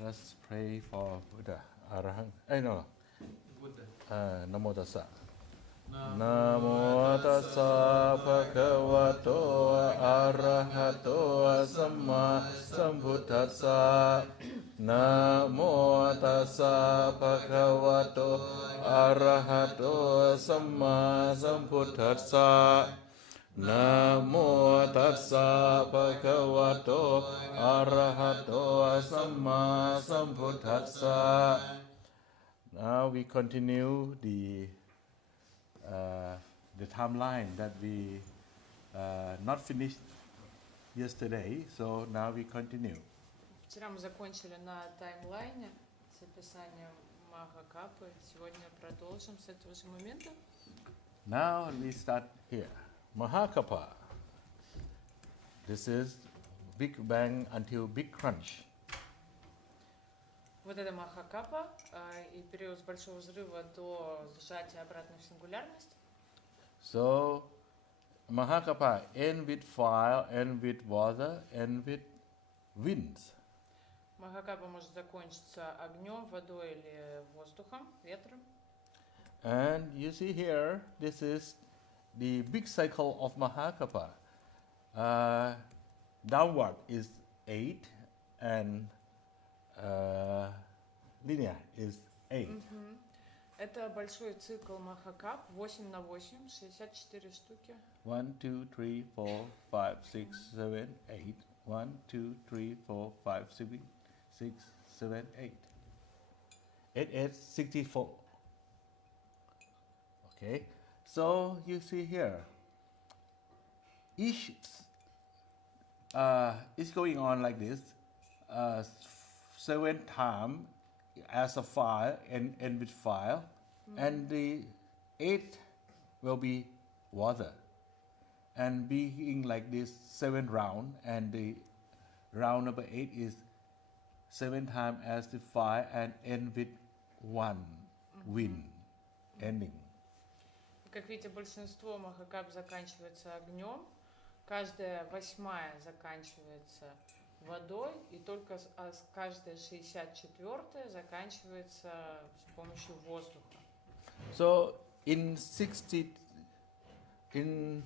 let's pray for Buddha. Arahant. No. Buddha. Namo tassa. Namo tassa bhagavato arahato samma sambuddhassa. Namo tassa bhagavato arahato samma sambuddhassa. Namo tassa bhagavato arahato samma sambuddhassa. Now we continue the timeline that we not finished yesterday, so now we continue. Вчера мы закончили на таймлайне с описанием Махакапы. Сегодня продолжим с этого же момента. Now we start here. Mahakapa. This is Big Bang until Big Crunch. Вот это Махакапа и период с большого взрыва до сжатия обратно в сингулярность. So Mahakapa end with fire, end with water, end with winds. Махакапа может закончиться огнем, водой или воздухом, ветром. And you see here, this is the big cycle of Mahakapa. Downward is 8 and linear is 8. Это большой цикл Махакап, 8 на 8, 64 штуки. 1, 2, 3, 4, 5, 6, 7, 8. 1, 2, 3, 4, 5, 6, 7, 8. 8, 8, 64. Okay, so you see here, each is going on like this, 7 times as a fire and end with fire, and the 8 will be water, and being like this 7 round, and the round number 8 is 7 times as the fire and end with 1 wind ending. Как видите, большинство Махакап заканчивается огнем, каждая 8 заканчивается водой, и только каждая 64 заканчивается с помощью воздуха. So in 60, in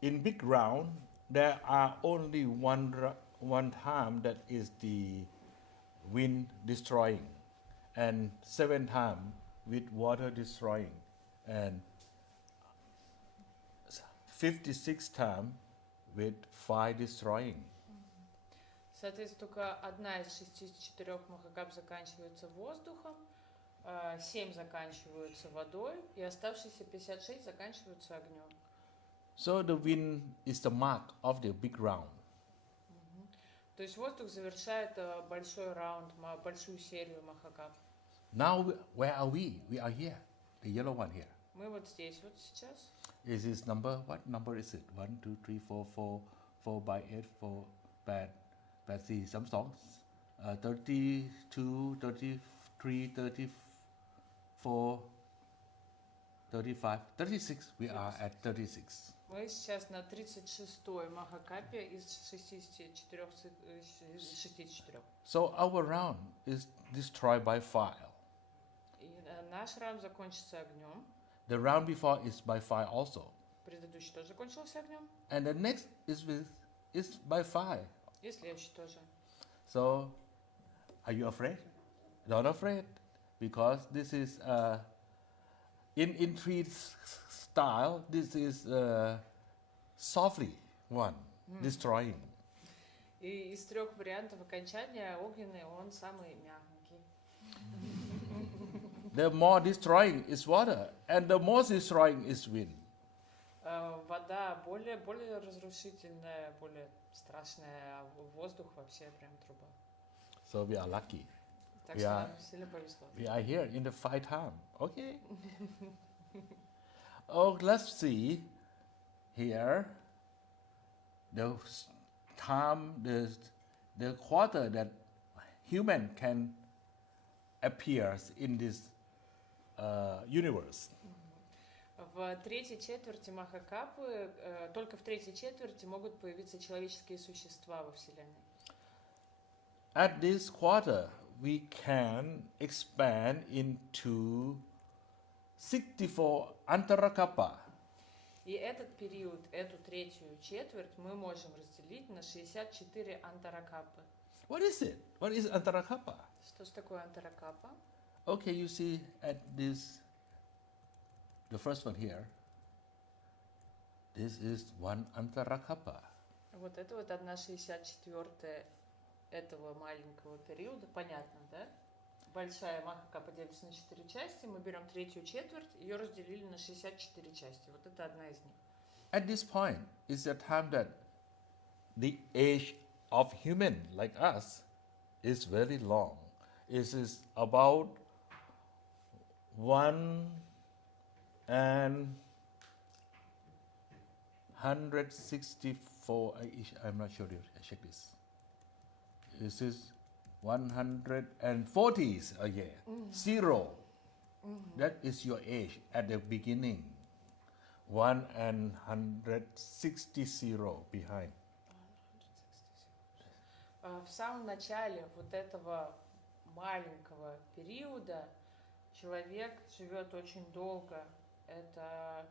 big round, there are only one time that is the wind destroying, and 7 times with water destroying, and 56 times with fire destroying. Соответственно, только одна из 64 Махакап заканчивается воздухом, 7 заканчиваются водой, и оставшиеся 56 заканчиваются огнем. So the wind is the mark of the big round. То есть воздух завершает большой раунд, большую серию Махакап. Now, where are we? We are here, the yellow one here. Мы вот здесь вот сейчас. Is this number, what number is it? 1, 2, 3, 4, 4, 4 by 8, 4, 8, 8, 4, 32, 33, 34, 35, 36. We are at 36. Мы сейчас на 36-й Махакапе из 64. So our round is destroyed by fire. И наш раунд закончится огнем. The round before is by fire also. Предыдущий тоже закончился огнем. And the next is by fire. И следующий тоже. So, are you afraid? Not afraid, because this is in tree style. This is softly one destroying. И из 3 вариантов окончания огненный он самый мягкий. The more destroying is water, and the most destroying is wind. Вода более разрушительная, более страшная, а воздух вообще прям труба. So we are lucky. Так что нам сильно повезло. We are here in the fight time. Okay. Oh, let's see here the time, the quarter that human can appears in this universe. В третьей четверти Махакапы, только в третьей четверти могут появиться человеческие существа во Вселенной. at this quarter, we can expand into 64 antarakappa. И этот период, эту третью четверть мы можем разделить на 64 антаракаппы. What is it? What is antarakappa? Что же такое антаракаппа? Okay, you see at this, the first one here, this is one antarakappa. Вот это вот 1/64 этого маленького периода, понятно, да? Большая махакаппа делится на 4 части, мы берем третью четверть, ее разделили на 64 части. Вот это одна из них. At this point is the time that the age of human like us is very long. It is about 164. I'm not sure. I check this. This is 140s a year. Zero. That is your age at the beginning. 160 behind. В самом начале вот этого маленького периода человек живет очень долго. Это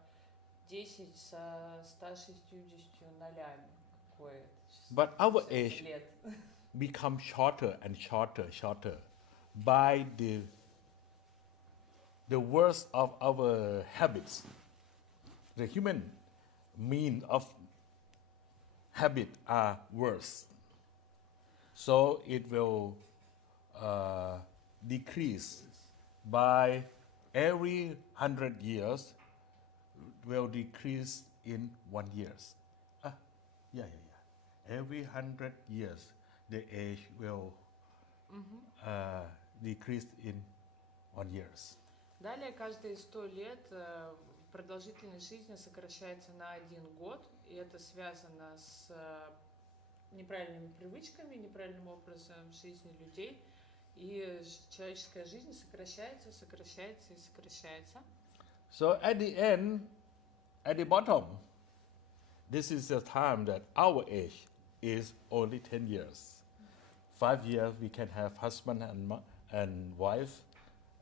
10 со 160 нолями. Какое-то. But our 60 age лет. become shorter and shorter by the worst of our habits. The human mean of habit are worse. So it will decrease by every 100 years will decrease in 1 year. Every 100 years the age will decrease in 1 year. Далее, каждые 100 лет продолжительность жизни сокращается на 1 год, и это связано с неправильными привычками, неправильным образом жизни людей, и человеческая жизнь сокращается. So at the end, at the bottom, this is the time that our age is only 10 years. 5 years we can have husband and wife,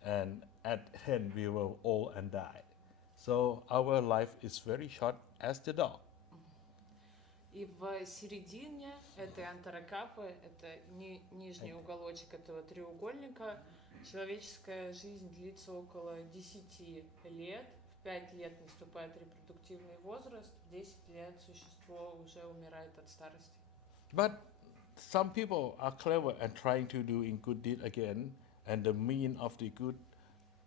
and at 10 we will old and die. So our life is very short as the dog. И в середине этой антаракаппы, это нижний уголочек этого треугольника, человеческая жизнь длится около 10 лет. В 5 лет наступает репродуктивный возраст, в 10 лет существо уже умирает от старости. But some people are clever and trying to do in good deed again, and the mean of the good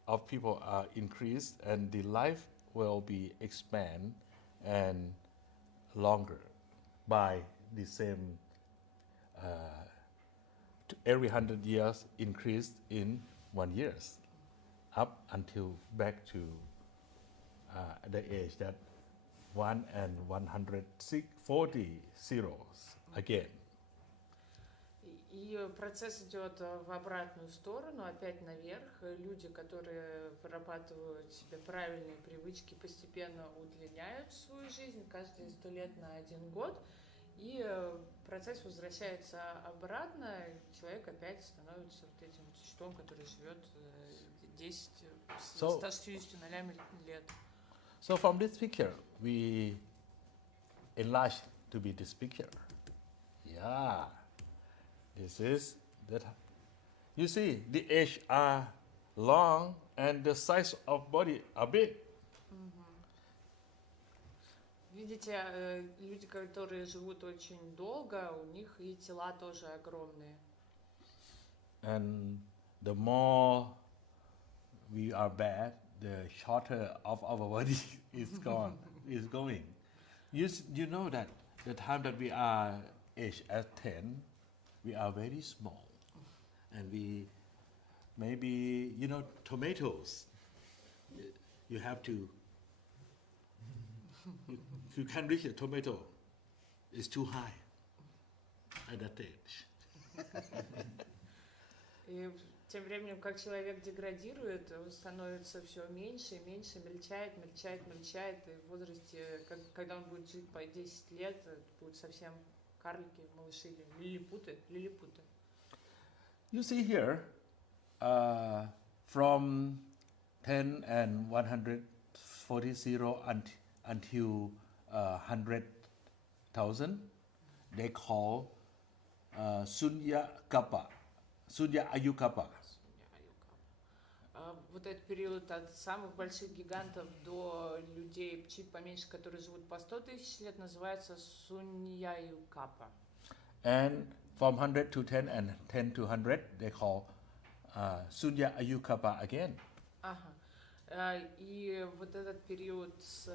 of people are increased, and the life will be expand and longer by the same every 100 years increased in 1 year, up until back to the age that 1 and 140 zeros again. И процесс идет в обратную сторону, опять наверх. Люди, которые вырабатывают себе правильные привычки, постепенно удлиняют свою жизнь, каждые 100 лет на 1 год. И процесс возвращается обратно, человек опять становится вот этим вот существом, который живет 10 с 160 нолями лет. So from this picture, we enlarge to be this picture. Yeah. This is that. You see, the age are long and the size of body are big. Видите, люди, которые живут очень долго, у них и тела тоже огромные. And the more we are bad, the shorter of our body is going. You know that the time that we are aged at 10, we are very small, and we maybe tomatoes. You have to. You can't reach a tomato. It's too high at that age. И тем временем, как человек деградирует, он становится все меньше и меньше, мельчает. И в возрасте, когда он будет жить по 10 лет, будут совсем карлики, малыши или лилипуты. You see here, from 10 and 140 until 100,000, they call Sunya Kappa, Sunya Ayukappa. Вот этот период от самых больших гигантов до людей чуть поменьше, которые живут по 100 тысяч лет, называется Суньяюкапа. And from 100 to 10 and 10 to 100, they call Sunya Ayukappa again. Ага. И вот этот период с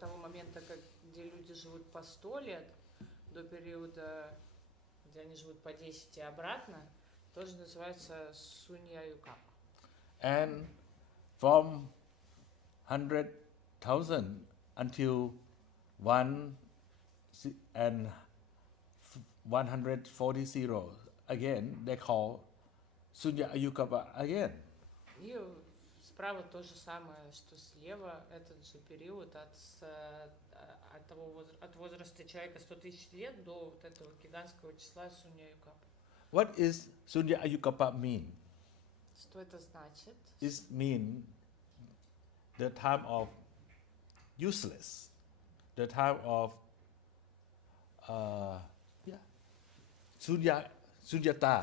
того момента, где люди живут по 100 лет, до периода, где они живут по 10 и обратно, тоже называется Суньяюкапа. And from 100,000 until 140 again, they call Sunya Ayukappa again. И справа то же самое, что слева, этот же период от возраста человека 100 тысяч лет до вот этого гигантского числа Суньяюкапа. What is Sunya Ayukappa mean? Что это значит? It means the time of useless, the time of sunyata.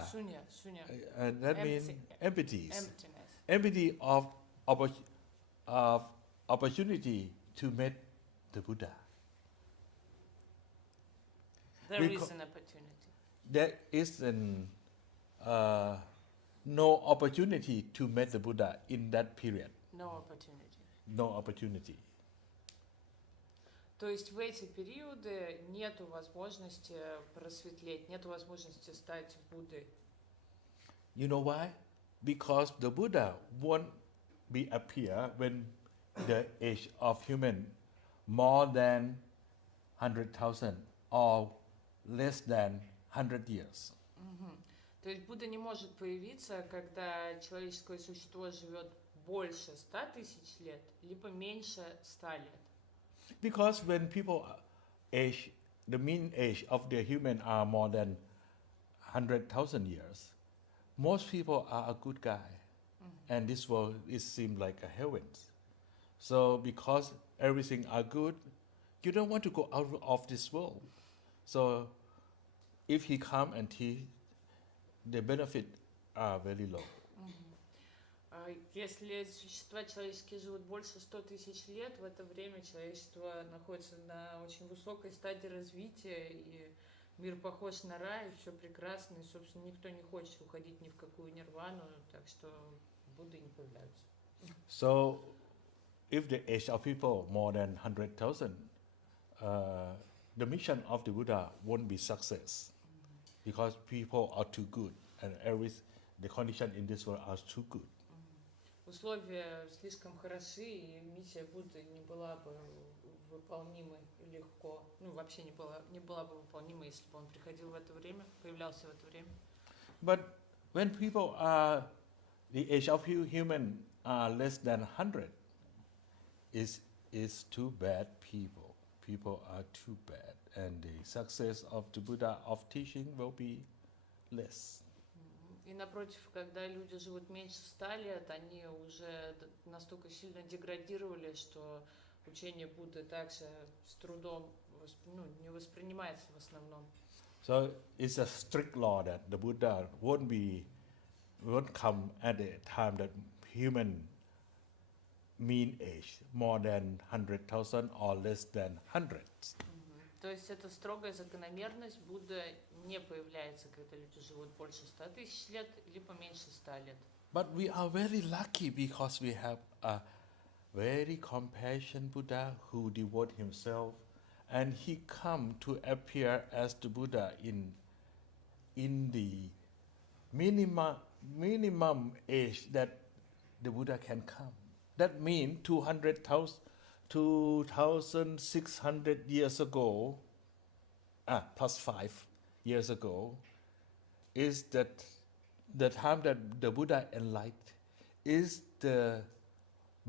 Суня. And that means emptiness. Emptiness. Empty of opportunity to meet the Buddha. There is an opportunity. There is no opportunity to meet the Buddha in that period. No opportunity. No opportunity. То есть в эти периоды нету возможности просветлеть, нету возможности стать Буддой. You know why? Because the Buddha won't be appear when the age of human more than 100,000 or less than 100 years. То есть Будда не может появиться, когда человеческое существо живет больше 100 тысяч лет, либо меньше 100 лет. Because when people age, the mean age of the human are more than 100,000 years, most people are a good guy. And this world is seemed like a heaven. So because everything are good, you don't want to go out of this world. So if he come and teach, the benefit are very low. Если существа человеческие живут больше 100 тысяч лет, в это время человечество находится на очень высокой стадии развития, и мир похож на рай, все прекрасно, и, собственно, никто не хочет уходить ни в какую нирвану, так что Будды не появляются. So, if the age of people more than 100,000, the mission of the Buddha won't be success, because people are too good, and the condition in this world are too good. Условия слишком хороши, и миссия Будды не была бы выполнима легко, ну вообще не была бы выполнима, если бы он приходил в это время, появлялся в это время. But when people are, the age of human are less than 100, is too bad people. People are too bad, and the success of the Buddha of teaching will be less. И напротив, когда люди живут меньше 100 лет, они уже настолько сильно деградировали, что учение Будды также с трудом не воспринимается в основном. So it's a strict law that the Buddha won't come at a time that human mean age more than 100,000 or less than 100. То есть это строгая закономерность. Будда не появляется, когда люди живут больше 100 тысяч лет, либо меньше 100 лет. But we are very lucky because we have a very compassionate Buddha who devote himself, and he come to appear as the Buddha in the minimum age that the Buddha can come. That means 2,600 years ago, plus 5 years ago, is that the time that the Buddha enlightened is the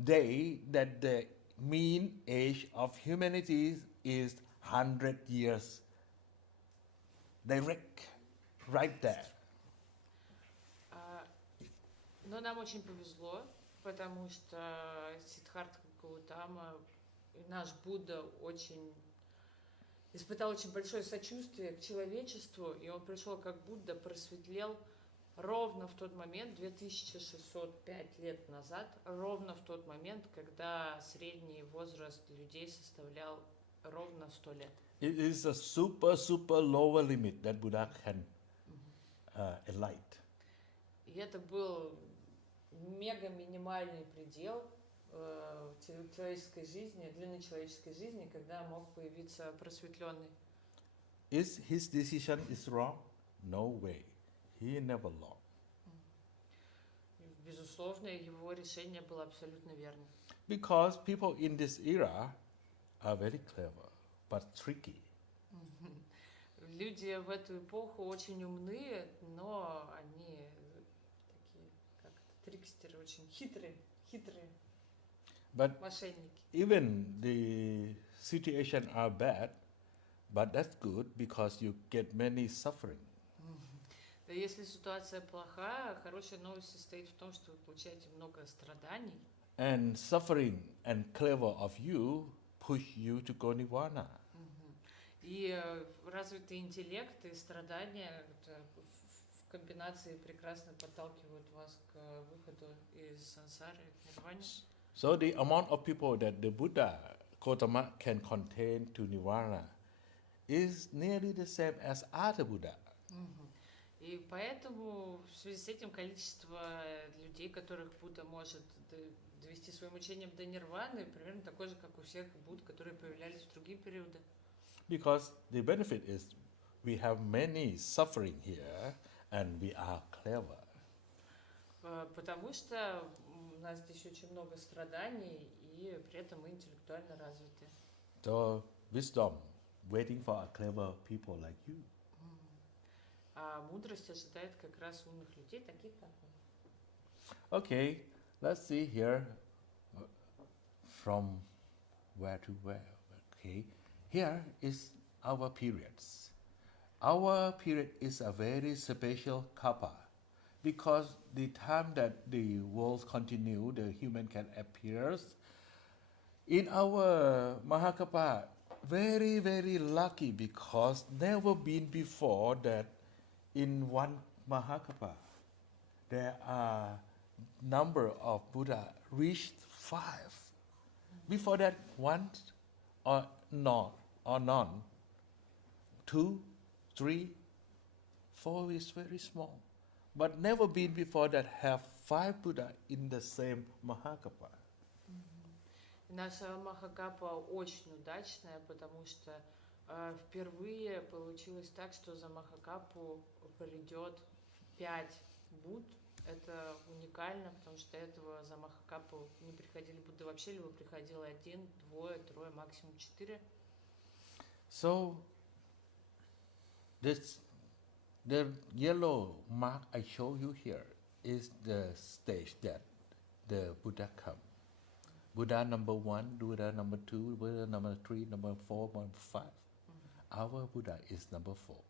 day that the mean age of humanity is 100 years. Direct, right there. Но нам очень повезло, потому что Сиддхартха Гаутама, наш Будда, испытал очень большое сочувствие к человечеству, и он пришел как Будда, просветлел ровно в тот момент, 2605 лет назад, ровно в тот момент, когда средний возраст людей составлял ровно 100 лет. It is a super lower limit that Buddha can enlighten. И это был мега-минимальный предел человеческой жизни, длины человеческой жизни, когда мог появиться просветленный. Is his decision is wrong? No way. He never wrong. Безусловно, его решение было абсолютно верным. Because people in this era are very clever, but tricky. Люди в эту эпоху очень умные, но они такие, как трикстеры, очень хитрые But мошенники. even the situation are bad, but that's good because you get many suffering. Да, если ситуация плохая, хорошая новость состоит в том, что вы получаете много страданий. And suffering and clever of you push you to go nirvana. И развитый интеллект и страдания в комбинации прекрасно подталкивают вас к выходу из сансары, к нирване. So the amount of people that the Buddha Gautama can contain to nirvana is nearly the same as other Buddha. И поэтому в связи с этим количество людей, которых Будда может довести своим учением до нирваны, примерно такое же, как у всех Будд, которые появлялись в другие периоды. Because the benefit is we have many suffering here and we are clever. Потому что у нас здесь очень много страданий, и при этом мы интеллектуально развиты. So wisdom waiting for a clever people like you. А мудрость ожидает как раз умных людей, таких как мы. Okay, let's see here from where to where. Okay, here is our periods. Our period is a very special kappa because the time that the world continue, the human can appear. In our Mahakappa, very lucky because never been before that in one Mahakappa there are number of Buddha reached 5. Before that, one or not or none. 2, 3, 4 is very small. But never been before that have 5 Buddha in the same Mahakappa. Наша Махакапа очень удачная, потому что впервые получилось так, что за Махакапу придет 5 Будд. Это уникально, потому что до этого за Махакапу не приходили Будды вообще, либо приходило 1, 2, 3, максимум 4. So the yellow mark I show you here is the stage that the Buddha come. Buddha number 1, Buddha number 2, Buddha number 3, number 4, number 5. Our Buddha is number 4.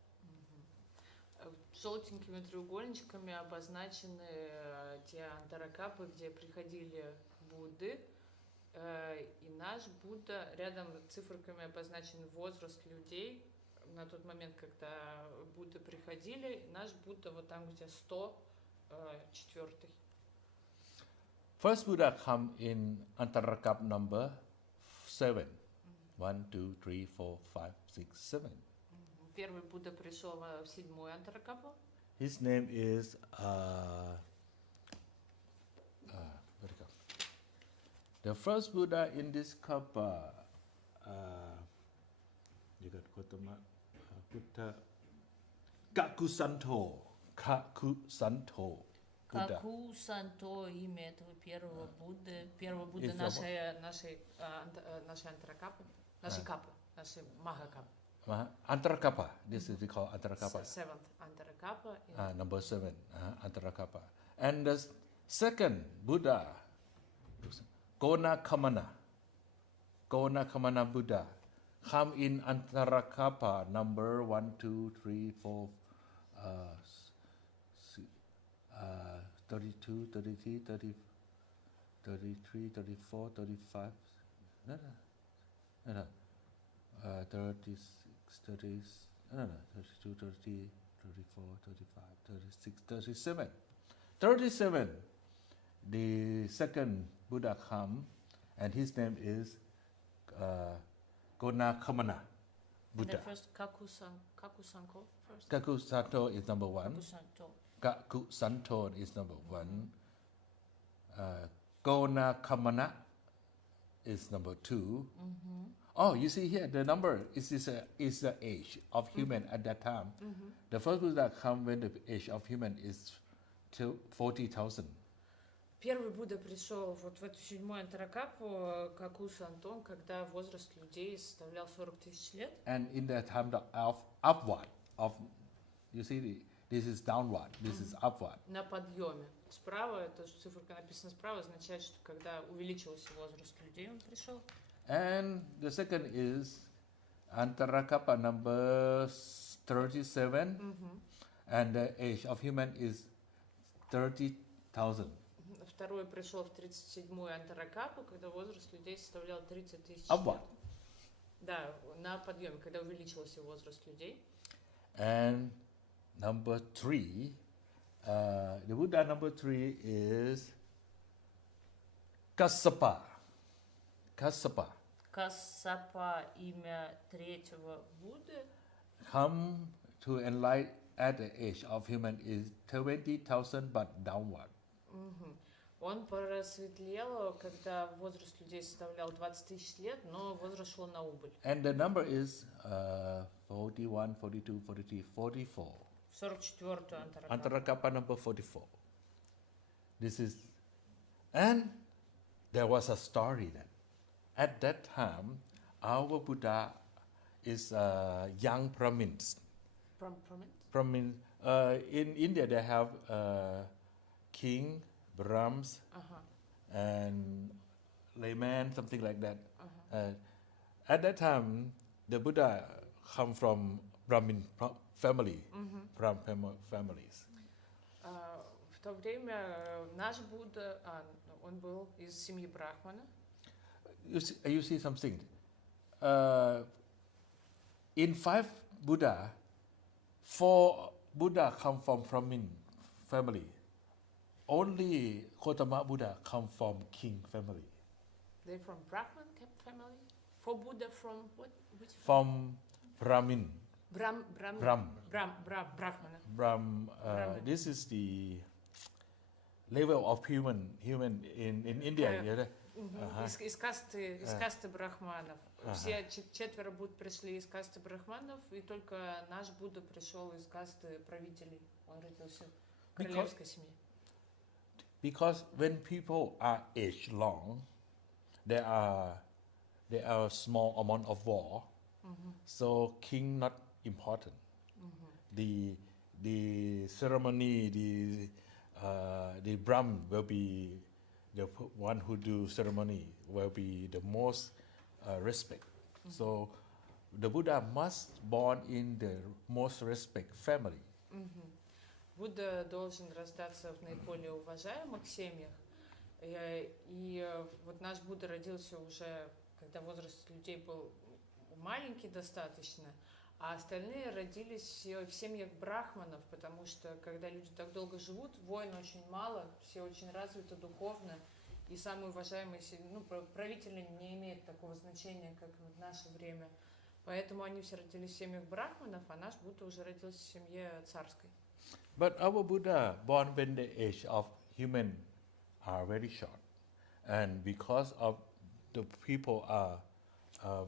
Желтенькими треугольничками обозначены те антаракапы, где приходили Будды. И наш Будда, рядом циферками обозначен возраст людей. На тот момент, когда Будды приходили, наш Будда вот там, где 104-й. First Buddha come in Antarakap number 7. 1, 2, 3, 4, 5, 6, 7. Первый Будда пришел в 7-ю антаракапу. His name is the first Buddha in this kappa. You got Gautama Buddha Kakusanto. Kakusanto. Каку Санто имя этого первого Будды нашей антаракапы, нашей капы, нашей Махакапы. Antarakappa. This is we call Antarakappa. 7th Antarakappa. Number 7, Antarakappa. And the second Buddha, Gonakamana Buddha, come in Antarakappa number 1, 2, 3, 4, 32, 33, 30, 33, 34, 35. No, no, no, no. 36, 30, no, no, 32, 30, 34, 35, 36, 37. 37, the second Buddha come, and his name is Gonakamana And Buddha. the first Kakusanko first. Kakusanto is number one. Kakusanto. Kakusanto is number one. Gonakamana is number two. Oh, you see here, the number is the age of human at that time. The first Buddha come when the age of human is 40,000. Первый Будда пришел вот в эту седьмую Антаракапу, Какусу Антон, когда возраст людей составлял 40 тысяч лет. And in the time of upward, you see, this is downward, this is upward. На подъеме. Справа, это циферка написана справа, означает, что когда увеличился возраст людей, он пришел. And the second is Antarakapa number 37, and the age of human is 30,000. Второй пришел в 37-ю Антаракапу, когда возраст людей составлял 30 тысяч. Upward. Да, на подъеме, когда увеличился возраст людей. And number 3, the Buddha number 3 is Kassapa. Kassapa. Кассапа, имя третьего Будды. Come to enlighten at the age of human is 20,000 but downward. Он просветлел, когда возраст людей составлял 20 тысяч лет, но возраст шел на убыль. And the number is 41, 42, 43, 44. 44-ю Антаракапу. Antarakapa number 44. This is, and there was a story that at that time our Buddha is a young Brahmin. Brahmin. In India they have king, Brahms, and layman, something like that. At that time, the Buddha come from Brahmin family, Brahmin families. В то время наш Будда, он был из семьи Брахмана. You see something. In 5 Buddha, 4 Buddha come from Brahmin family. Only Gautama Buddha come from king family. They from Brahman family? For Buddha from what? Which From Brahmin. Brahmana. This is the level of human in India. Из касты брахманов. Все четверо Будд пришли из касты брахманов, и только наш Будда пришел из касты правителей. Он родился в королевской семье. Because when people are aged long, there are small amount of war, so king not important. The ceremony, the Brahm will be the one who do ceremony will be the most respect. So the Buddha must born in the most respect family. Будда должен рождаться в наиболее уважаемых семьях. И вот наш Будда родился уже, когда возраст людей был маленький достаточно, а остальные родились в семьях брахманов, потому что когда люди так долго живут, воин очень мало, все очень развиты духовно, и самые уважаемые правители не имеют такого значения, как в наше время. Поэтому они все родились в семьях брахманов, а наш Будда уже родился в семье царской. But our Buddha born when the age of human are very short, and because of the people are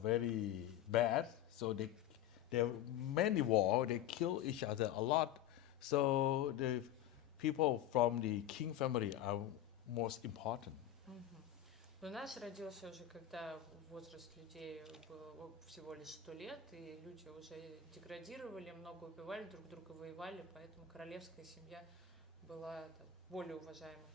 very bad, so there are many war. They kill each other a lot. So the people from the king family are most important. Но наш родился уже, когда возраст людей был всего лишь 100 лет, и люди уже деградировали, много убивали, друг друга воевали, поэтому королевская семья была более уважаемой.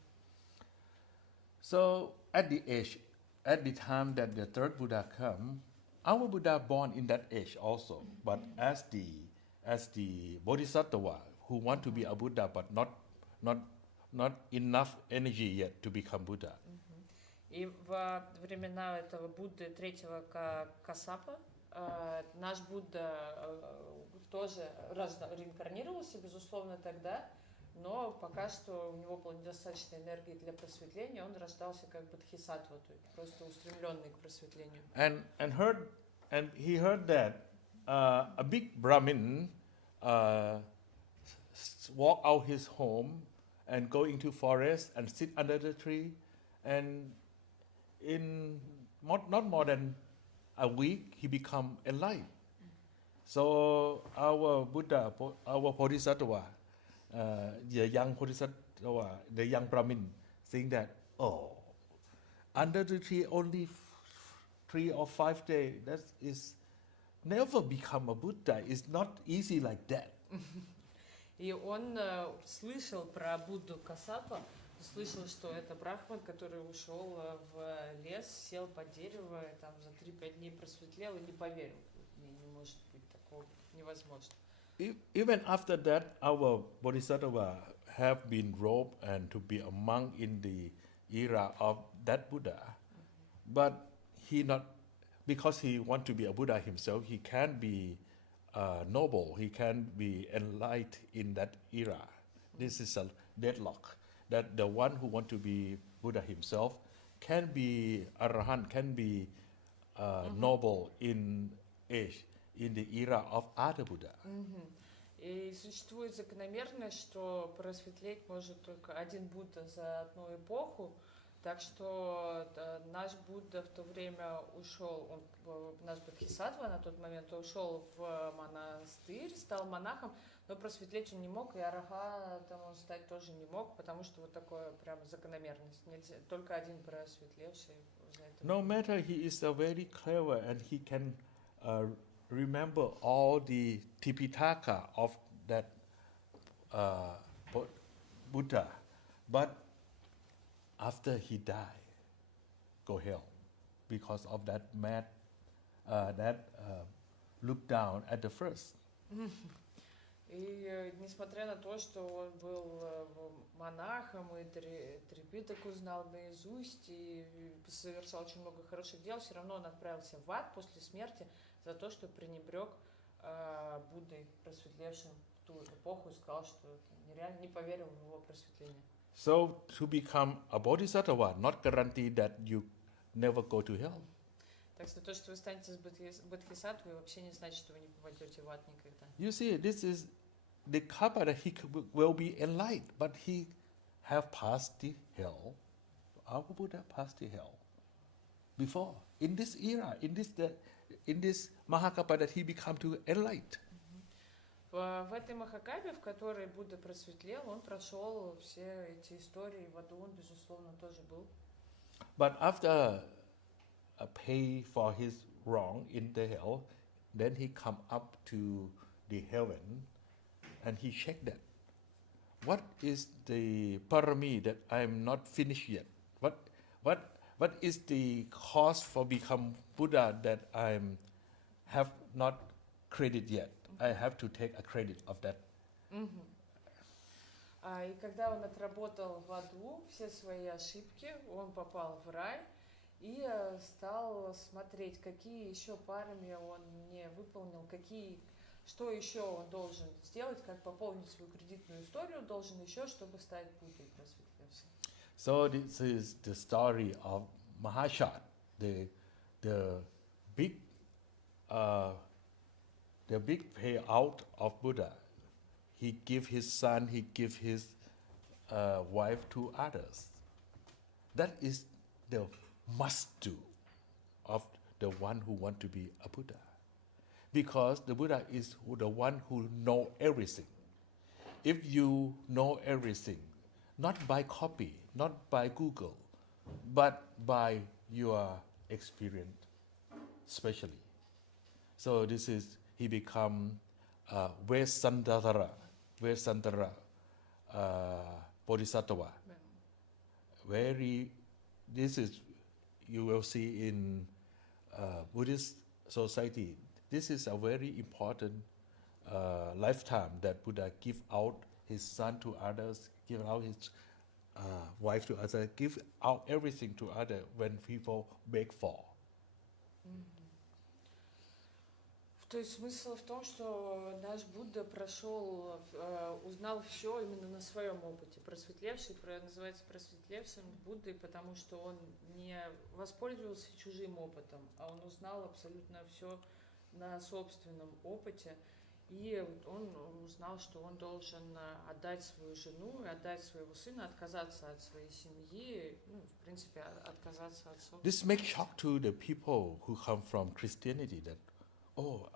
So at the time that the third Buddha come, our Buddha born in that age also, but as the Bodhisattva who want to be a Buddha but not not enough energy yet to become Buddha. И во времена этого Будды третьего Касапа наш Будда тоже реинкарнировался, безусловно, тогда, но пока что у него было недостаточно энергии для просветления, он рождался как бодхисаттва, то есть просто устремленный к просветлению. And he heard that a big Brahmin walk out his home and go into forest and sit under the tree, and in not more than a week he become enlightened. So our Buddha, our Bodhisattva, the young Bodhisattva, the young Brahmin, think that, oh, under the tree only 3 or 5 days, that is never become a Buddha. It's not easy like that. И он слышал про Будду Касапа, слышал, что это брахман, который ушел в лес, сел под дерево, и там за 3-5 дней просветлел и не поверил. Не может быть такого, невозможно. Even after that, our Bodhisattva have been robed and to be a monk in the era of that Buddha, but he not, because he want to be a Buddha himself, he can't be noble, he can't be enlightened in that era. This is a deadlock, that the one who want to be Buddha himself can be Arahant, can be noble in age, in the era of other Buddha. И существует закономерность, что просветлеть может только один Будда за одну эпоху, так что наш Будда в то время ушел, наш Бодхисаттва на тот момент ушел в монастырь, стал монахом, но просветлеть он не мог, и арахатом он стать тоже не мог, потому что вот такое прям закономерность. Нет, только один просветлевший. No matter he is very clever and he can remember all the Tipitaka of that Buddha, but after he died, go hell because of that mad, look down at the first. И несмотря на то, что он был монахом и Трипитак узнал наизусть и совершал очень много хороших дел, все равно он отправился в ад после смерти за то, что пренебрег Буддой, просветлевшим в ту эпоху, и сказал, что нереально не поверил в его просветление. So to become a bodhisattva not guarantee that you never go to hell. Так что то, что вы станете бодхисаттвой, вообще не значит, что вы не попадете в ад никогда. You see, this is the kappa that he will be enlightened, but he have passed the hell. Our Buddha passed the hell before. In this era, in this Mahakappa that he become to enlightened. В этой Махакапе, в которой Будда просветлел, он прошел все эти истории, в аду он, безусловно, тоже был. But after pay for his wrong in the hell, then he come up to the heaven and he checked that. What is the parami that I'm not finished yet? What is the cause for become Buddha that I'm have not credit yet? I have to take a credit of that. И когда он отработал в аду все свои ошибки, он попал в рай и стал смотреть, какие еще парами он не выполнил, что еще он должен сделать, как пополнить свою кредитную историю, должен еще, чтобы стать Буддой просветлевшим. So this is the story of Mahashat, the big payout of Buddha. He give his son, he give his wife to others. That is the must do of the one who want to be a Buddha. Because the Buddha is the one who know everything. If you know everything, not by copy, not by Google, but by your experience, especially. So this is, he become Vesantara Bodhisattva. This is, you will see in Buddhist society, this is a very important lifetime that Buddha give out his son to others, give out his wife to other, give out everything to other when people beg for. То есть смысл в том, что наш Будда прошел, узнал все именно на своем опыте. Просветлевший называется просветлевшим Буддой, потому что он не воспользовался чужим опытом, а он узнал абсолютно все на собственном опыте. И он узнал, что он должен отдать свою жену, отдать своего сына, отказаться от своей семьи, ну, в принципе, отказаться от собственного. This makes shock to the people who come from Christianity that, oh,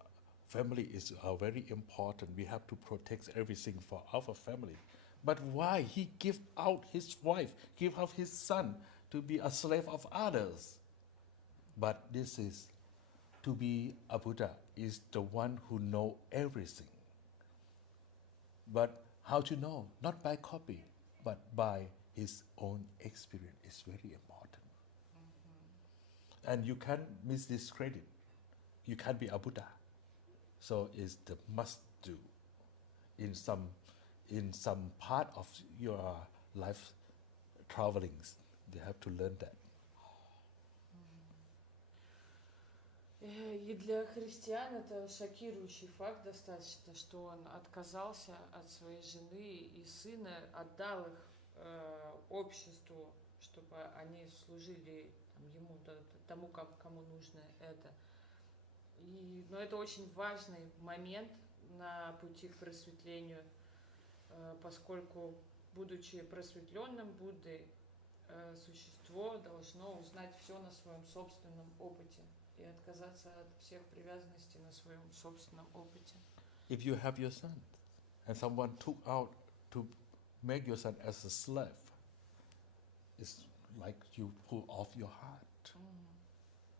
family is very important. We have to protect everything for our family. But why he give out his wife, give out his son to be a slave of others? But this is, to be a Buddha is the one who know everything. But how to know? Not by copy, but by his own experience is very important. And you can't miss this credit. You can't be a Buddha. So it's the must do in some part of your life travelings. They have to learn that. И для христиан это шокирующий факт достаточно, что он отказался от своей жены и сына, отдал их обществу, чтобы они служили ему, тому, кому нужно это. Но это очень важный момент на пути к просветлению, поскольку, будучи просветленным Буддой, существо должно узнать все на своем собственном опыте и отказаться от всех привязанностей на своем собственном опыте. If you have your son and someone took out to make your son as a slave, it's like you pull off your heart.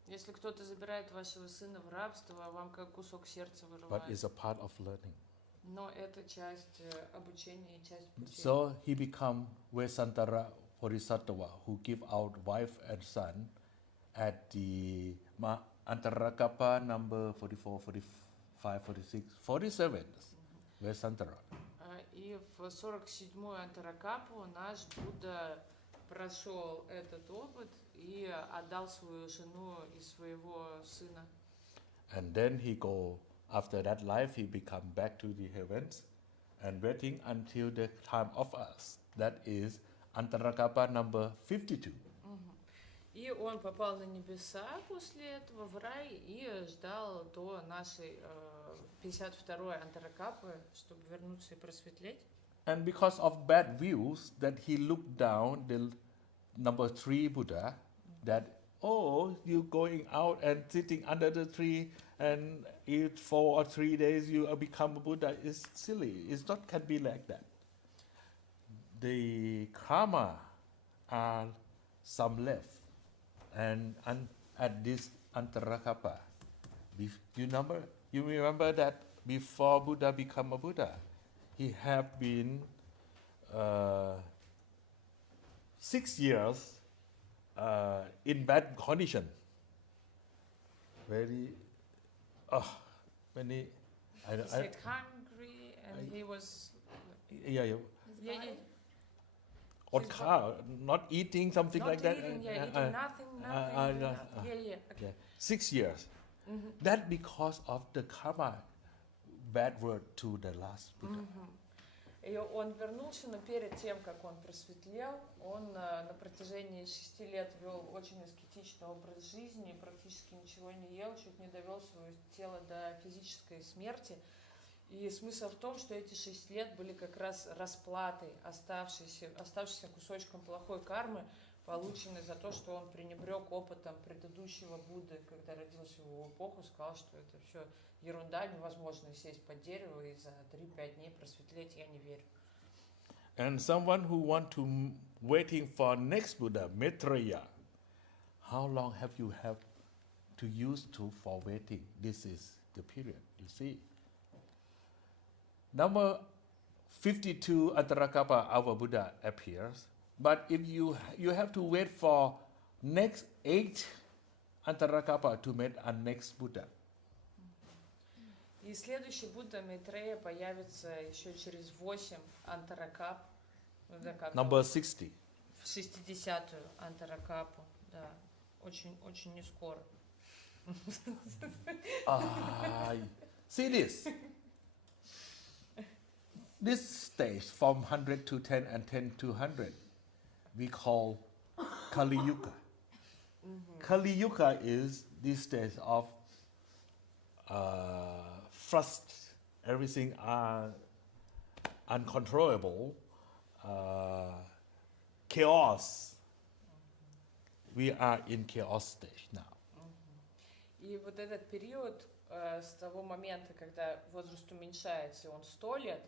Если кто-то забирает вашего сына в рабство, вам как кусок сердца But it's вырывает. a part of learning. Но это часть обучения и часть пути. So he become Vesantara Bodhisattva who give out wife and son at the Antarakapa number 44, 45, 46, 47. Vesantara. И в 47-ю Антаракапу наш Будда прошел этот опыт и отдал свою жену и своего сына. And then he go, after that life, he become back to the heavens and waiting until the time of us. That is Antarakapa number 52. И он попал на небеса после этого в рай и ждал до нашей 52-й Антаракапы, чтобы вернуться и просветлеть. And because of bad views that he looked down the number 3 Buddha, that, oh, you going out and sitting under the tree and eat 4 or 3 days, you become a Buddha, is silly. It's not can be like that. The karma are some left. And at this Antarakapa, you remember that before Buddha become a Buddha, he have been 6 years in bad condition. Very, many. He said hungry and he was. Yeah. Yeah. On car, not eating, something Not like that. eating, eating nothing. Yeah. 6 years. That because of the karma, bad word to the last Buddha. И он вернулся, но перед тем, как он просветлел, он на протяжении 6 лет вел очень аскетичный образ жизни, практически ничего не ел, чуть не довел свое тело до физической смерти. И смысл в том, что эти 6 лет были как раз расплатой, оставшимся кусочком плохой кармы, полученной за то, что он пренебрег опытом предыдущего Будды, когда родился в его эпоху, сказал, что это все ерунда, невозможно сесть под дерево и за 3-5 дней просветлеть, я не верю. And someone who want to waiting for next Buddha, Maitreya, how long have you to use for waiting? This is the period, you see. Number 52 Antarakapa, our Buddha appears, but if you have to wait for next 8 Antarakapa to meet a next Buddha. И следующий Будда Майтрея появится еще через 8 Антаракап. Number 60. в 60-ю антаракапу, да. Очень не скоро. See this. This stage from 100 to 10 and 10 to 100 we call Kali Yuga. Kali Yuga is this stage of first everything are uncontrollable, chaos. We are in chaos stage now. И вот этот период с того момента, когда возраст уменьшается, он 100 лет,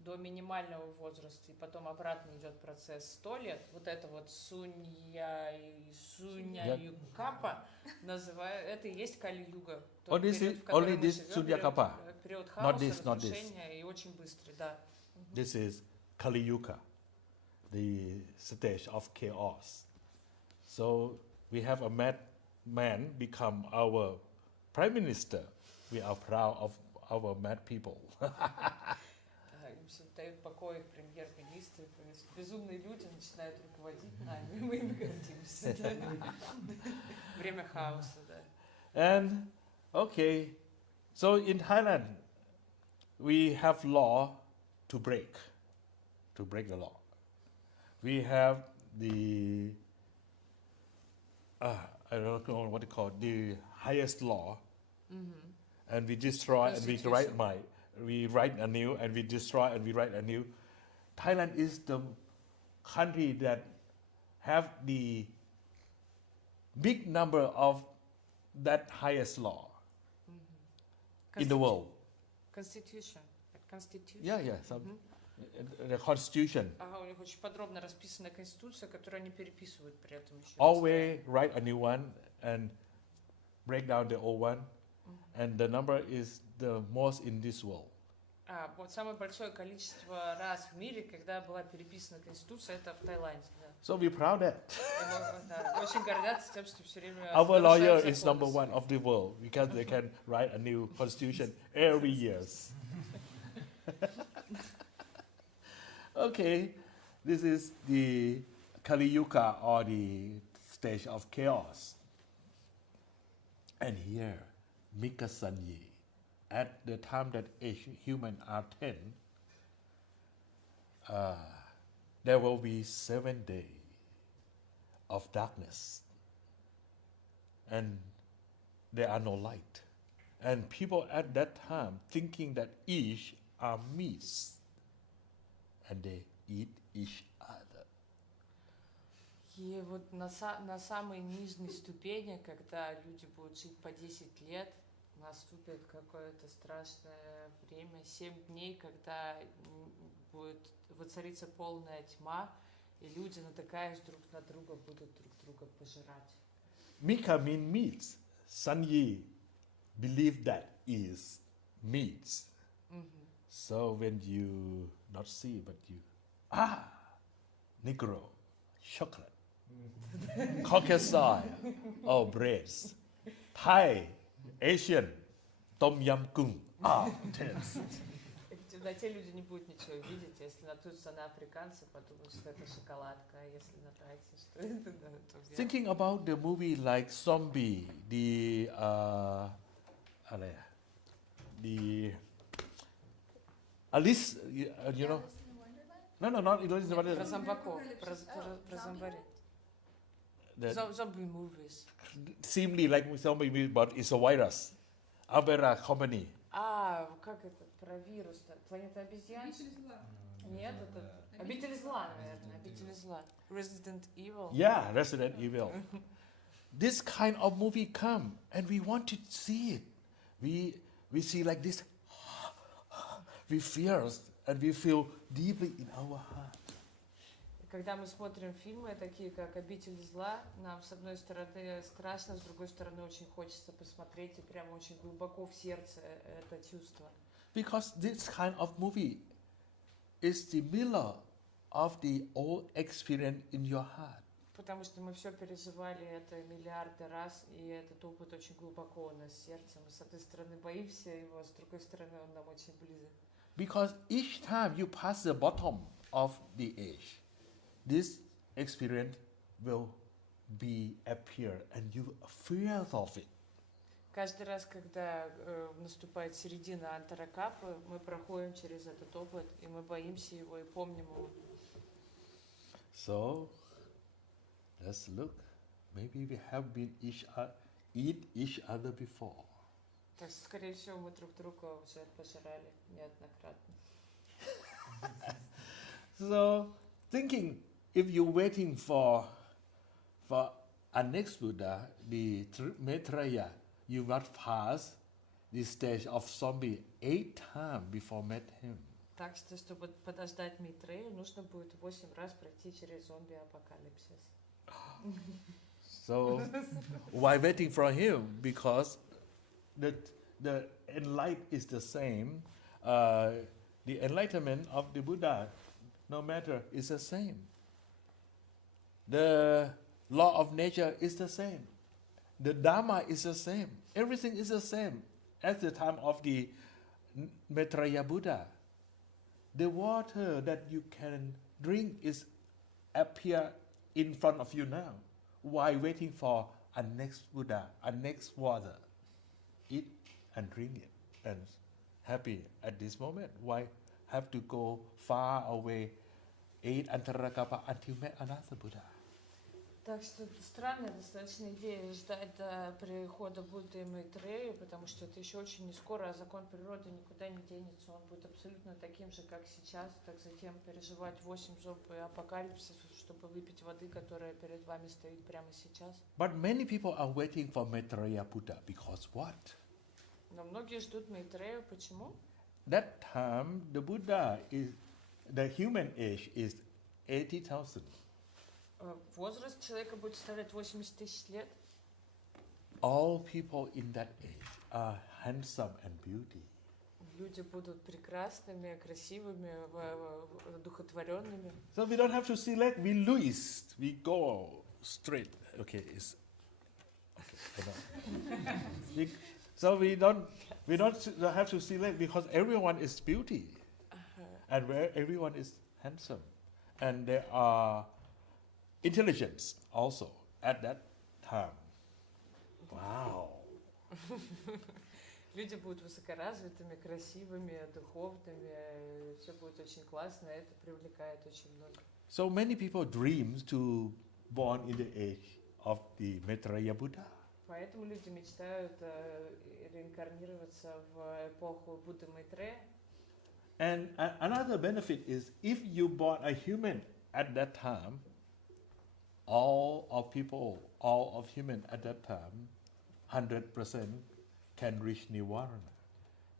до минимального возраста, и потом обратно идет процесс 100 лет, вот это вот Сунья-Юкапа, это и есть Кали-юга. Only this Sunyakapa. Период Not хаоса, this, not this. разрушения и очень быстрый, да. This is Kali Yuga, the stage of chaos. So we have a mad man become our prime minister. We are proud of our mad people. Им все дают покой, их премьер-министр, безумные люди начинают руководить нами, мы им гордимся. Время хаоса, да. And okay, so in Thailand, we have law to break the law. We have the I don't know what to call it, the highest law, and we destroy and we write anew, and we destroy and we write anew. Thailand is the country that have the big number of that highest law in the world. Constitution. Yeah, the constitution. Ага, у них очень подробно расписана конституция, которую они переписывают при этом еще. Always write a new one and break down the old one, and the number is the most in this world. Вот самое большое количество раз в мире, когда была переписана конституция, это в Таиланде. Да. So we're proud that Очень гордятся тем, что все время. our lawyer is number one of the world because they can write a new constitution every year. Okay, this is the Kali Yuga, or the stage of chaos. And here, Mikasanyi, at the time that humans are 10, there will be 7 days of darkness, and there are no light. And people at that time thinking that each are meats, and they eat each other. И вот на самой нижней ступени, когда люди будут жить по 10 лет, наступит какое-то страшное время, 7 дней, когда будет воцариться полная тьма, и люди, натыкаясь друг на друга, будут друг друга пожирать. Mika means meats. Sanyi believe that is meats. So when you not see, but you Negro, chocolate, Caucasian, or breads, Thai, Asian, Tom Yam Kung. Tense. В темноте люди не будут ничего видеть, если наткнутся на африканца, подумают, что это шоколадка, а если на тайца, что это, да, то где? Thinking about the movie like Zombie, the Alice, you know? No, not Alice in Wonderland. Про зомбаков, про зомбарей. Zombie movies. Seemingly like zombie movie, but it's a virus. Umbrella Company. Как это? Про вирус. Планета обезьян? Нет, это... Обитель зла, наверное. Обитель зла. Resident Evil. Yeah, Resident Evil. This kind of movie come, and we want to see it. We see like this. We fear, and we feel deeply in our heart. Когда мы смотрим фильмы, такие как «Обитель зла», нам с одной стороны страшно, с другой стороны очень хочется посмотреть, и прямо очень глубоко в сердце это чувство. Because this kind of movie is the mirror of the old experience in your heart. Потому что мы все переживали это миллиарды раз, и этот опыт очень глубоко у нас в сердце. Мы с одной стороны боимся его, с другой стороны он нам очень близок. Because each time you pass the bottom of the age, this experience will be appear and you fear of it. Каждый раз, когда наступает середина антаракапы, мы проходим через этот опыт, и мы боимся его и помним его. So let's look. Maybe we have been eat each other before. Так что, скорее всего, мы друг друга уже пожирали неоднократно. So thinking if you're waiting for a next Buddha, the Maitreya, you must pass the stage of zombie 8 times before meet him. Так что, чтобы подождать Майтрею, нужно будет 8 раз пройти через зомби-апокалипсис. So why waiting for him? Because the enlightenment is the same. The enlightenment of the Buddha, no matter, is the same. The law of nature is the same. The Dharma is the same. Everything is the same at the time of the Maitreya Buddha. The water that you can drink is appear in front of you now. Why waiting for a next Buddha, a next water? Eat and drink it and happy at this moment. Why have to go far away, 8 Antarakapa until meet another Buddha? Так что странная достаточно идея ждать до прихода Будды и Майтреи, потому что это еще очень не скоро, а закон природы никуда не денется. Он будет абсолютно таким же, как сейчас, так затем переживать 8 зомби-апокалипсисов, чтобы выпить воды, которая перед вами стоит прямо сейчас. But many people are waiting for Maitreya Buddha because what? Но многие ждут Майтрею. Почему? That time the Buddha is, the human age is 80,000. Возраст человека будет составлять 80 тысяч лет. All people in that age are handsome and beauty. Люди будут прекрасными, красивыми, одухотворенными. So we don't have to select. We lose. We go straight. Okay, it's okay. So we don't have to select because everyone is beauty, and where everyone is handsome, and there are intelligence also at that time. Wow. Люди будут высокоразвитыми, красивыми, духовными, все будет очень классно, это привлекает очень много. So many people dream to born in the age of the Maitreya Buddha. Поэтому люди мечтают реинкарнироваться в эпоху Будды Майтрея. And another benefit is if you born a human at that time, all of human at that time, 100% can reach Nirvana.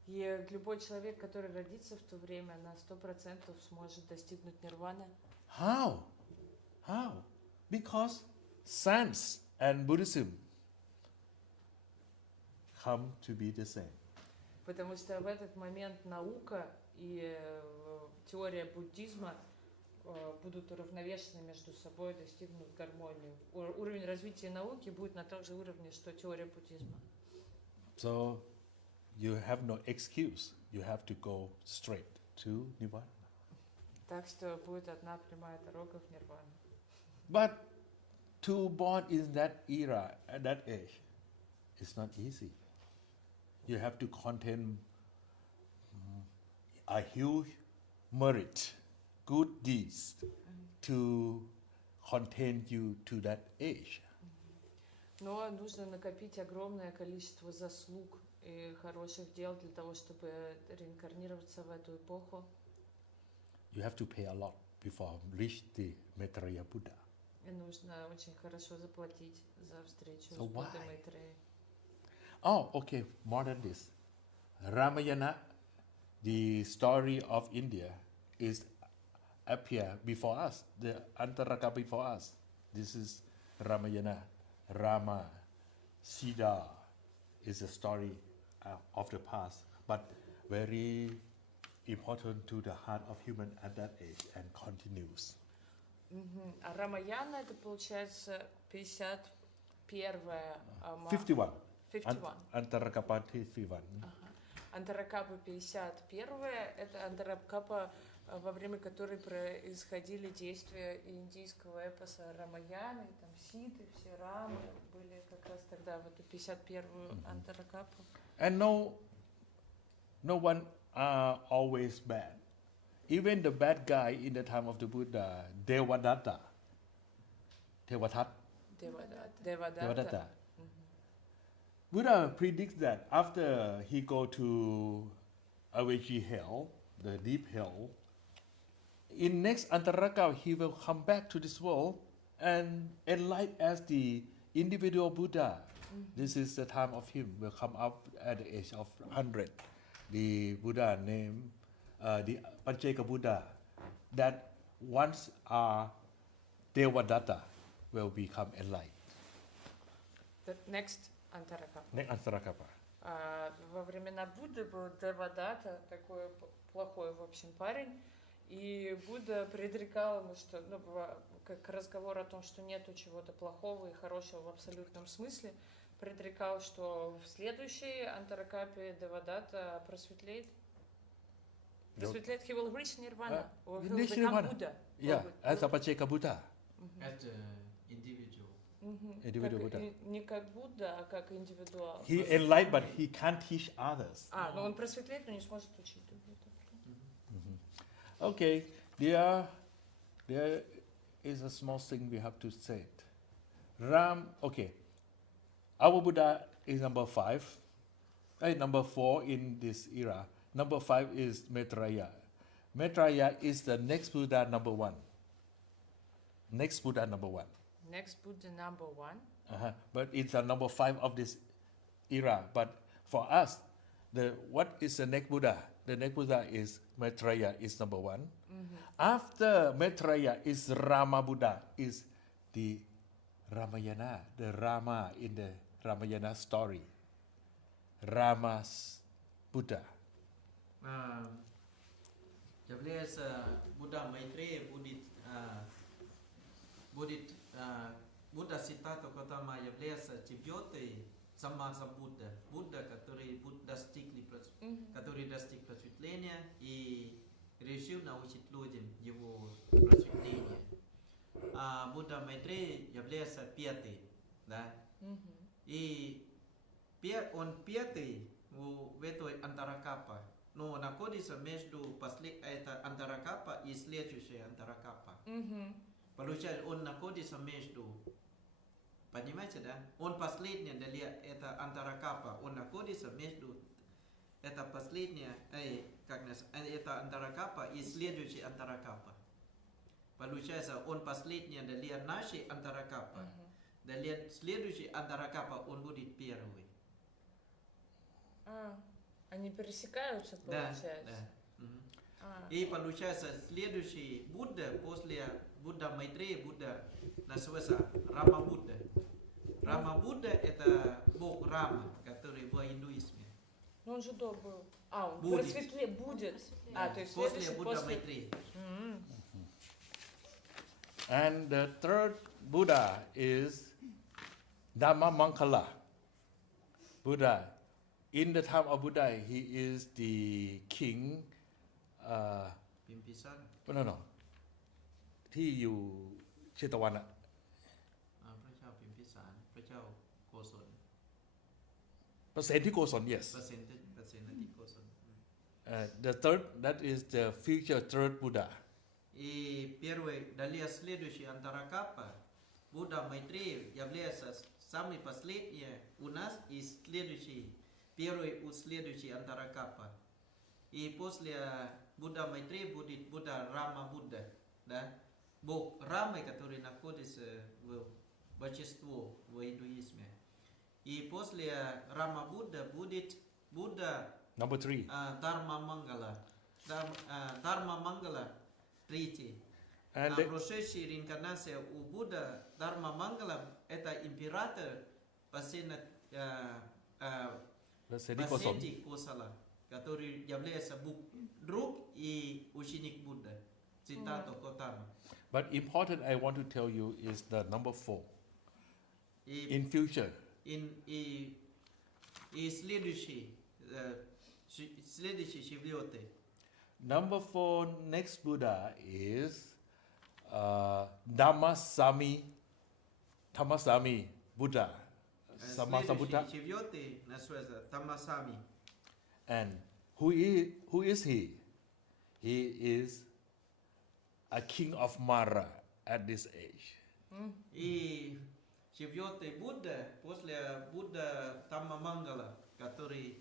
И любой человек, который родится в то время, на 100% сможет достигнуть нирваны. How? Because science and Buddhism come to be the same. Потому что в этот момент наука и теория буддизма будут уравновешены между собой, достигнут гармонию. Уровень развития науки будет на том же уровне, что теория буддизма. So you have no excuse. You have to go straight to Nirvana. Так что будет одна прямая дорога в нирвану. But to born in that era, at that age, it's not easy. You have to contain a huge merit, good deeds, to contain you to that age. Но нужно накопить огромное количество заслуг и хороших дел для того, чтобы реинкарнироваться в эту эпоху. You have to pay a lot before reach the Maitreya Buddha. И нужно очень хорошо заплатить за встречу So с Буддой why? Майтреей. Oh, okay, more than this. Ramayana, the story of India, is appear before us, the Antaraka before us. This is Ramayana. Rama, Sita is a story of the past, but very important to the heart of human at that age and continues. А Рамаяна это получается 51-я. 51. 51. Antarakapa 51. Антаракапа 51, это Антаракапа во время которой происходили действия индийского эпоса Рамаяны, там Ситы, все Рамы были как раз тогда в эту 51-ю Антаракапу. And no one are always bad. Even the bad guy in the time of the Buddha, Devadatta, Devadatta. Buddha predicts that after he go to Avaji hell, the deep hell, in next Antaraka he will come back to this world and enlighten as the individual Buddha. This is the time of him will come up at the age of 100. The Buddha named the Pancheka Buddha that once are Devadatta will become enlightened. The next Антаракапа. Next Antarakapa. Во времена Будды был Девадата, такой плохой, в общем, парень, и Будда предрекал ему, что, ну, как разговор о том, что нету чего-то плохого и хорошего в абсолютном смысле, предрекал, что в следующей Антаракапе Девадата просветлеет. Просветлеет, he will reach Nirvana, or he will become Buddha. Yeah, as a Pancheka Buddha. As individual. Individual Buddha. Не как Будда, а как индивидуал. He enlightened, but he can't teach others. Но он просветлеет, но не сможет учить других. Okay, there is a small thing we have to say. Okay, our Buddha is number 5, number 4 in this era. Number 5 is Maitreya. Maitreya is the next Buddha number 1. Next Buddha number 1. Next Buddha number 1. But it's the number 5 of this era. But for us, what is the next Buddha? The next Buddha is Maitreya is number 1. After Maitreya is Rama Buddha, is the Ramayana, the Rama in the Ramayana story. Rama's Buddha. Является Будда Майтрея, Будда Ситата Котама является девятый Саммаса Будда, Будда, который достиг просветления и решил научить людям его просветление. А Будда Майтрея является пятый, да? И он пятый в этой Антаракапа, но находится между это Антаракапа и следующая Антаракапа. Получается, он находится между, понимаете, да? Он последний для это Антаракапа, он находится между это последняя, это Антаракапа и следующий Антаракапа. Получается, он последний для нашей Антаракапа, для следующей Антаракапа он будет первый. Они пересекаются, получается? Да. И получается, следующий Будда после Будда Майтрея, Будда называется Рама Будда. Рама Будда это Бог Рама, который в индуизме. Но он же до был. Он просветлеет, будет. То есть после Будда Майтрея. And the third Buddha is Dhammamankala Buddha. In the time of Buddha, he is the king. No. ที่อยู่เชตวันอะพระเจ้าพิมพิสารพระเจ้าโกศล เปอร์เซ็นต์ที่โกศล yes เปอร์เซ็นต์ที่โกศล the third that is the future third Buddha и первый далее следующий Антаракапа Будда Майтрея является самый последний у нас и следующий первый у следующий Антаракапа и после Будда Майтрея будет Будда Рама Будда, да? Бог Рамы, который находится в божестве в индуизме. И после Рама Будда будет Будда number 3 Дharма Мангала. Дharма Мангала третий. Прошедшая реинкарнация у Будда Дharма Мангала это император Пасенти Косала, который является друг и ученик Будды. Цитата Котама. But important I want to tell you is the number 4. In future. И следующий четвертый. Number 4, next Buddha is Dhammasami Buddha. Sammasambuddha. Следующий четвертый называется Тамасами. And who is he? He is a king of Mara at this age. И четвертый Будда, после Будда Таммамангала, который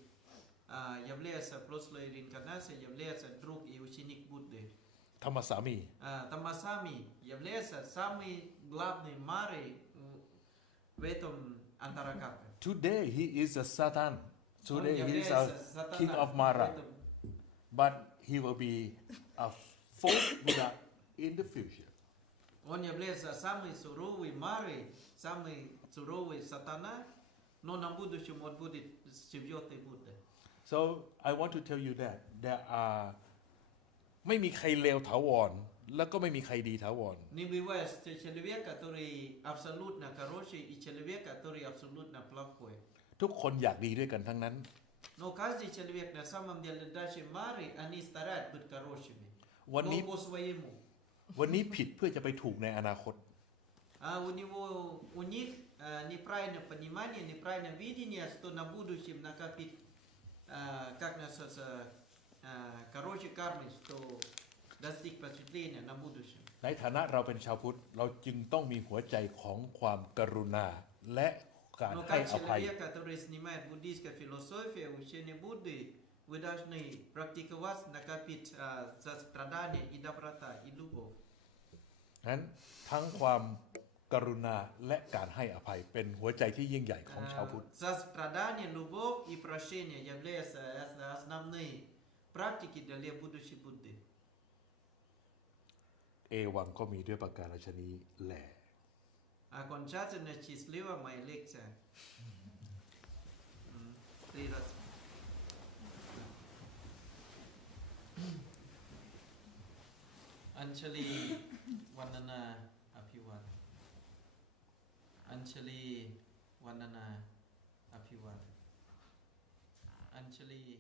является прошлой реинкарнацией, является друг и ученик Будды. Dhammasami. Тамасами является самый главный Марой в этом Антаракапе. Today he is a Satan. Он Today he is a является сатана king of в Mara. этом. But he will be a fourth Buddha in the future. Он является самой суровой Марой, самый суровый сатана, но на будущем он будет четвертый Будда. So I want to tell you that there are ไม่มีใครเลวถาวรแล้วก็ไม่มีใครดีถาวร Не бывает человек, который абсолютно хороший, и человек, который абсолютно плохой. ทุกคนอยากดีด้วยกันทั้งนั้น Но каждый человек на самом деле даже Мары, они стараются быть хорошими. วันนี้ Но по-своему. วันนี้ผิดเพื่อจะไปถูกในอนาคต А у них неправильное понимание, неправильное видение, что на будущем накопить, как называется, короче кармы, что достиг просветления на будущем. ในฐานะเราเป็นชาวพุทธเราจึงต้องมีหัวใจของความกรุณาและการ Но ให้ как อภัย человек, который снимает буддийская философия, учение Будды, вы должны практиковать, накопить сострадание и доброта, и любовь. นั้นทั้งความกรุณาและการให้อภัยเป็นหัวใจที่ยิ่งใหญ่ของชาวพุทธ Сострадание, любовь и прощение являются основные практики для будущей Будды. เอวังก็มีด้วยประการฉนี้แหละ Окончательно счастлива моя лекция. 3 раз. Анчали Ванана Апиван. Анчали Ванана Апиван. Анчали